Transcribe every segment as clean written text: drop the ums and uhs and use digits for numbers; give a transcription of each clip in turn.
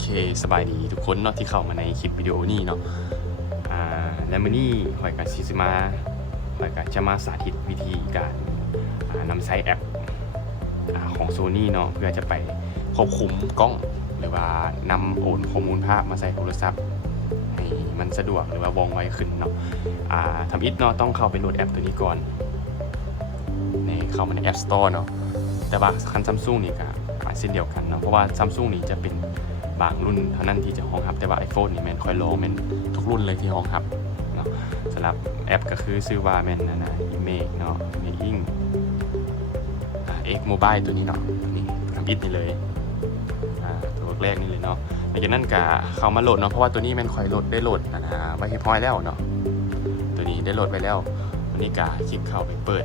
เคสบายดีทุกคนเนาะที่เข้ามาในคลิปวิดีโอนี้เนาะและมื้อนี้ข่อยก็จะมาสาธิตวิธีการนำใช้แอปของ Sony เนาะเพื่อจะไปควบคุมกล้องหรือว่านำโอนข้อมูลภาพมาใส่โทรศัพท์ให้มันสะดวกหรือว่าว่องไวขึ้นเนาะทำอิฐเนาะต้องเข้าไปโหลดแอปตัวนี้ก่อนเข้ามาใน App Store เนาะแต่ว่าคัน Samsung นี่ก็เช่นเดียวกันเนาะเพราะว่า Samsung นี่จะเป็นบางรุ่นเท่านั้นที่จะรองรับแต่ว่า iPhone นี่แม่นค่อยลองแม่นทุกรุ่นเลยที่รองรับเนาะสำหรับแอปก็คือชื่อว่าแม่นImage เนาะ Imaging X Mobile ตัวนี้เนาะนี่ทำอิฐนี่เลยตัวแรกนี่เลยเนาะหลังจากนั้นก็เข้ามาโหลดเนาะเพราะว่าตัวนี้แม่นค่อยโหลดได้โหลดไว้เรียบร้อยแล้วเนาะตัวนี้ได้โหลดไปแล้ววันนี้ก็คลิกเข้าไปเปิด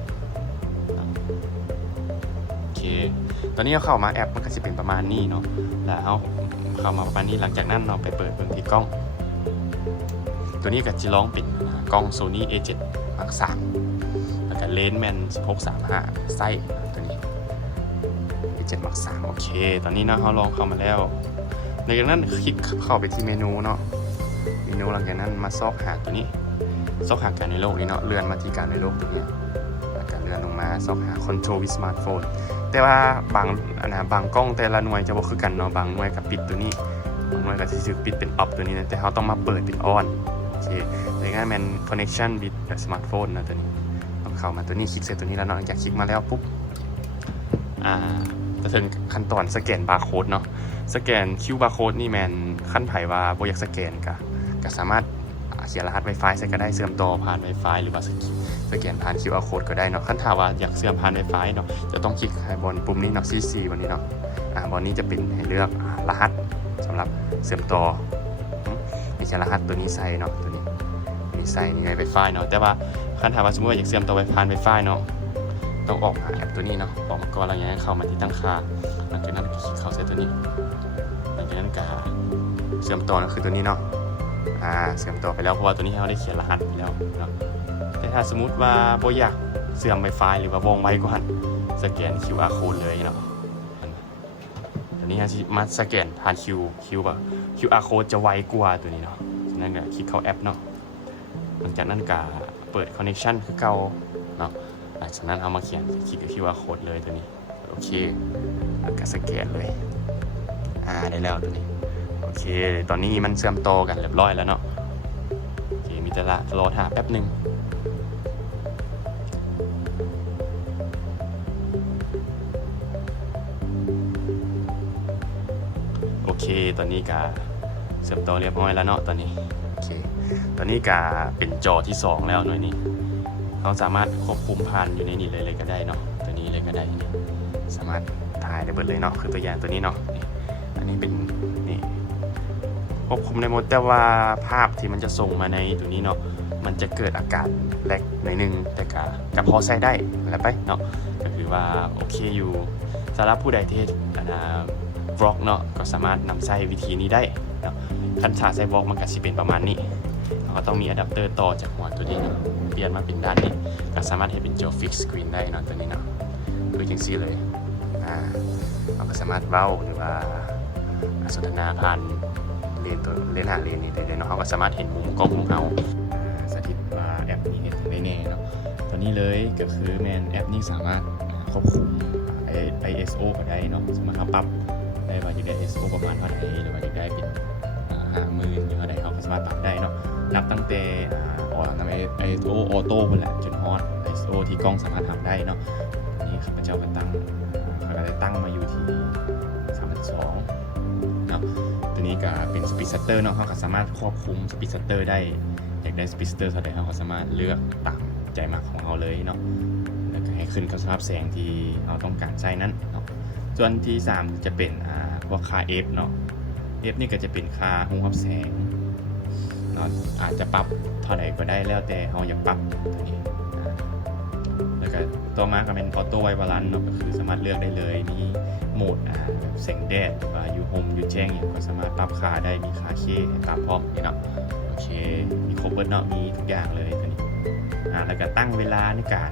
โอเคตอนนี้เราเข้ามาแอปมันก็จะเป็นประมาณนี้เนาะแล้วเข้ามาประมาณนี้หลังจากนั้นเราไปเปิดเบิ่งที่กล้องตัวนี้ก็จะร้องเป็นกล้อง Sony A7 Mark III แล้วก็เลนส์แมน1635ไส้ตัวนี้ A7 Mark IIIโอเคตอนนี้เนาะเราลองเข้ามาแล้วหลังจากนั้นคลิกเข้าไปที่เมนูเนาะเมนูหลังจากนั้นมาซอกหาตัวนี้ซอกหาการในโลกนี้เนาะเลื่อนมาที่การในโลกตัวนี้เลื่อนลงมาซอกหา Control with Smartphone แต่ว่าบางกล้องแต่ละหน่วยจะบ่คือกันเนาะบางหน่วยกับปิดตัวนี้บางหน่วยก็จะปิดเป็นออฟตัวนี้นะแต่เราต้องมาเปิดเป็นออนโอเคในงานมัน connection with the smartphone นะตัวนี้ต้องเข้ามาตัวนี้คลิกใส่ตัวนี้แล้วเนาะหลังจากคลิกมาแล้วปุ๊บจะถึงขั้นตอนสแกนบาร์โค้ดเนาะสแกน QR barcode นี่แมนขั้นไผว่าบ่อยากสแกนก็สามารถเขียนรหัส Wi-Fi ใส่ก็ได้เชื่อมต่อผ่าน Wi-Fi หรือว่าสแกนผ่าน QR code ก็ได้เนาะขั้นถ้าว่าอยากเชื่อมผ่าน Wi-Fi เนาะจะต้องคลิกบนปุ่มนี้เนาะ CC บนนี้เนาะบนนี้จะเป็นให้เลือกรหัสสำหรับเชื่อมต่อมีแค่รหัสตัวนี้ใส่เนาะตัวนี้มีใส่ใน Wi-Fi เนาะแต่ว่าขั้นถ้าว่าสมมติว่าอยากเชื่อมต่อผ่าน Wi-Fi เนาะต้องออกหาแอปตัวนี้เนาะออกมาก่อนแล้วอย่างนั้นเข้ามาที่ตั้งค่าหลังจากนั้นคลิกเข้าใส่ตัวนี้หลังจากนั้นก็เชื่อมต่อก็คือตัวนี้เนาะเชื่อมต่อไปแล้วเพราะว่าตัวนี้เราได้เขียนรหัสไปแล้วเนาะแต่ถ้าสมมุติว่าบ่อยากเชื่อม Wi-Fi หรือว่าวงไวกว่าสแกน QR code เลยเนาะตัวนี้มาสแกนผ่าน QR code จะไวกว่าตัวนี้เนาะฉะนั้นก็คลิกเข้าแอปเนาะหลังจากนั้นก็เปิด connection คือเก่าเนาะหลังจากนั้นเอามาเขียนคลิกกับ QR code เลยตัวนี้โอเคแล้วก็สแกนเลยได้แล้วตัวนี้โอเคตอนนี้มันเชื่อมต่อกันเรียบร้อยแล้วเนาะโอเคมีแต่รอถ่าแป๊บหนึ่งโอเคตอนนี้ก็เชื่อมต่อเรียบร้อยแล้วเนาะตอนนี้โอเคตอนนี้ก็เป็นจอที่2แล้วหน่วยนี้เราสามารถควบคุมผ่านอยู่ในนี้เลยก็ได้เนาะตัวนี้เลยก็ได้นี่สามารถถ่ายได้เบิดเลยเนาะคือตัวอย่างตัวนี้เนาะอันนี้เป็นนี่ควบคุมในโหมดแต่ว่าภาพที่มันจะส่งมาในตัวนี้เนาะมันจะเกิดอาการแลกหน่อยนึงแต่ก็พอใช้ได้แล้วไปเนาะก็คือว่าโอเคอยู่สำหรับผู้ใดที่บล็อกเนาะก็สามารถนำใช้วิธีนี้ได้เนาะขั้นชาใช้บล็อกมันก็จะเป็นประมาณนี้เราก็ต้องมีอะแดปเตอร์ต่อจากหัวตัวนี้เนาะเปลี่ยนมาเป็นด้านนี้ก็สามารถให้เป็นจอฟิกซ์สกรีนได้เนาะตัวนี้เนาะคือจังซี่เลยเราก็สามารถเว้าหรือว่าสนทนาผ่านเลนหาเลนนี่ได้เนาะเขาก็สามารถเห็นมุมกล้องของเราสถิตว่าแอปนี้เห็นได้แน่เนาะตอนนี้เลยก็คือแมนแอปนี้สามารถควบคุมISO ก็ได้เนาะสามารถปรับได้ว่าจะได้ ISO ประมาณเท่าไหร่หรือว่าจะได้เป็น50,000หรือเท่าไหร่เขาก็สามารถปรับได้เนาะนับตั้งแต่ISO ออโต้คนแหละจนฮอต ISO ที่กล้องสามารถทำได้เนาะอันนี้ข้าพเจ้าก็ตั้งมาอยู่ที่3,200เนาะตัวนี้ก็เป็นสปีดชัตเตอร์เนาะเขาก็สามารถควบคุมสปีดชัตเตอร์ได้อยากได้สปีดชัตเตอร์เท่าไหร่เขาก็สามารถเลือกตามใจมักของเขาเลยเนาะแล้วก็ให้ขึ้นกับสภาพแสงที่เราต้องการใช้นั้นเนาะส่วนที่3จะเป็นพวกค่า F เนาะ F นี่ก็จะเป็นค่ารูปแสงเนาะอาจจะปรับเท่าไหร่ก็ได้แล้วแต่เราอยากปรับตัวนี้แล้วก็ต่อมาก็เป็นออโต้ไวบาลานซ์เนาะก็คือสามารถเลือกได้เลยมีโหมดแบบแสงแดดหรือว่าอยู่โฮมอยู่แจ้งอย่างก็สามารถปรับค่าได้มีค่าเคตามพร้อมเนาะโอเคมีครบเนาะมีทุกอย่างเลยตัวนี้แล้วก็ตั้งเวลาในการ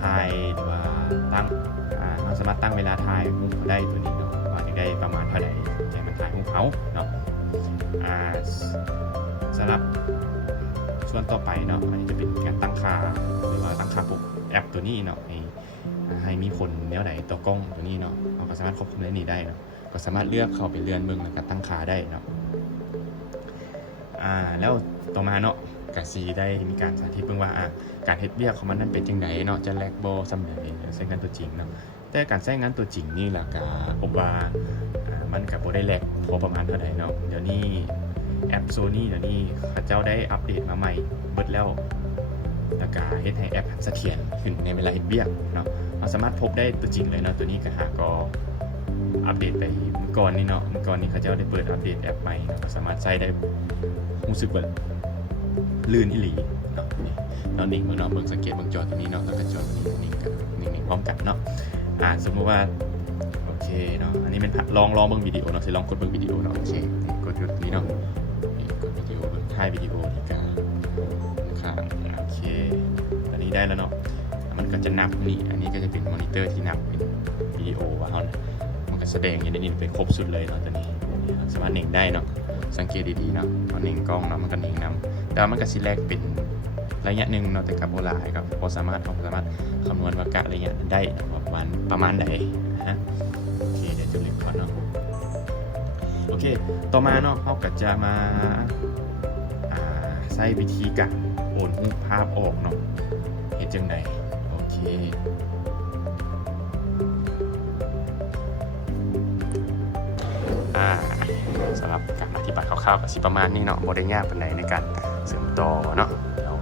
ถ่ายหรือว่าตั้งเราสามารถตั้งเวลาถ่ายรูปได้ตัวนี้เนาะว่าจะได้ประมาณเท่าไหร่ใจมันถ่ายรูป เขาเนาะสำหรับส่วนต่อไปเนาะอันนี้จะเป็นการตั้งค่าหรือว่าตั้งค่าปุ๊บแอปตัวนี้เนาะให้มีผลแนวไหนต่อกล้องตัวนี้เนาะเราก็สามารถควบคุมได้นี่ได้เนาะก็สามารถเลือกเข้าไปเลื่อนเบิ่งแล้วก็ตั้งค่าได้เนาะแล้วต่อมาเนาะกสีได้มีการสาธิตเบิ่งว่าการเฮ็ดเวียกของมันนั้นเป็นจังไดเนาะจะแลกบ่ซำใดใช้งานตัวจริงเนาะแต่การใช้งานตัวจริงนี่ล่ะก็ผมว่ามันก็บ่ได้แลกพอประมาณเท่าใดเนาะเดี๋ยวนี้แอป Sony เดี๋ยวนี้เขาเจ้าได้อัปเดตมาใหม่เบิดแล้วแล้วก็เฮ็ดให้แอปเสถียรขึ้นในเวลาเฮ็ดเวียกเนาะเราสามารถพบได้ตัวจริงเลยเนาะตัวนี้ก็อัปเดตไปเมื่อก่อนนี้เนาะเมื่อก่อนนี้เขาเจ้าได้เปิดอัปเดตแอปใหม่ก็สามารถใช้ได้รู้สึกว่าลื่นอีหลีเนาะนี่เรานิ่งเนาะเบิ่งสังเกตเบิ่งจอตัวนี้เนาะแล้วก็จอตัวนี้นิ่งกันนิ่งพร้อมกันเนาะสมมุติว่าโอเคเนาะอันนี้เป็นลองเบิ่งวิดีโอเนาะสิลองกดเบิ่งวิดีโอเนาะโอเคกดจุดนี้เนาะกดวิดีโอเบิ่งถ่ายวิดีโอที่กลางข้างโอเคตอนนี้ได้แล้วเนาะมันก็จะนับนี่อันนี้ก็จะเป็นมอนิเตอร์ที่นับเป็นวิดีโอว่าเขามันก็แสดงอย่างนี้เป็นครบสุดเลยเนาะตัวนี้สามารถนิ่งได้เนาะสังเกตดีๆเนาะพอนิ่งกล้องเนาะมันก็นิ่งนำแต่ว่ามันก็สิแลกเป็นระยะหนึ่งเนาะแต่กับโบราณครับพอสามารถคำนวณว่ากะระยะได้ประมาณไหนนะโอเคเดี๋ยวจะเล็กก่อนเนาะโอเคต่อมาเนาะเขาก็จะมาใช้วิธีการโอนรูปภาพออกเนาะเห็นจังไดโอเคสำหรับการอธิบายคร่าวๆกับสิประมาณนี้เนาะบ่ได้ยากปานใดในการเสริมต่อเนาะเดี๋ยว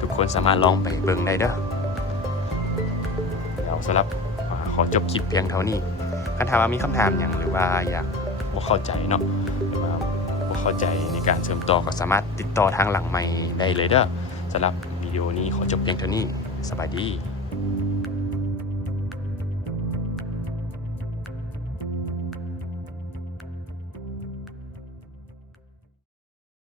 ทุกคนสามารถลองไปเบิ่งได้เด้อเดี๋ยวสำหรับขอจบคลิปเพียงเท่านี้ถ้าถามว่ามีคำถามอย่างหรือว่าอยากบ่เข้าใจเนาะหรือว่าบ่เข้าใจในการเสริมต่อก็สามารถติดต่อทางหลังไมค์ได้เลยเด้อสำหรับวิดีโอนี้ขอจบเพียงเท่านี้สบายดี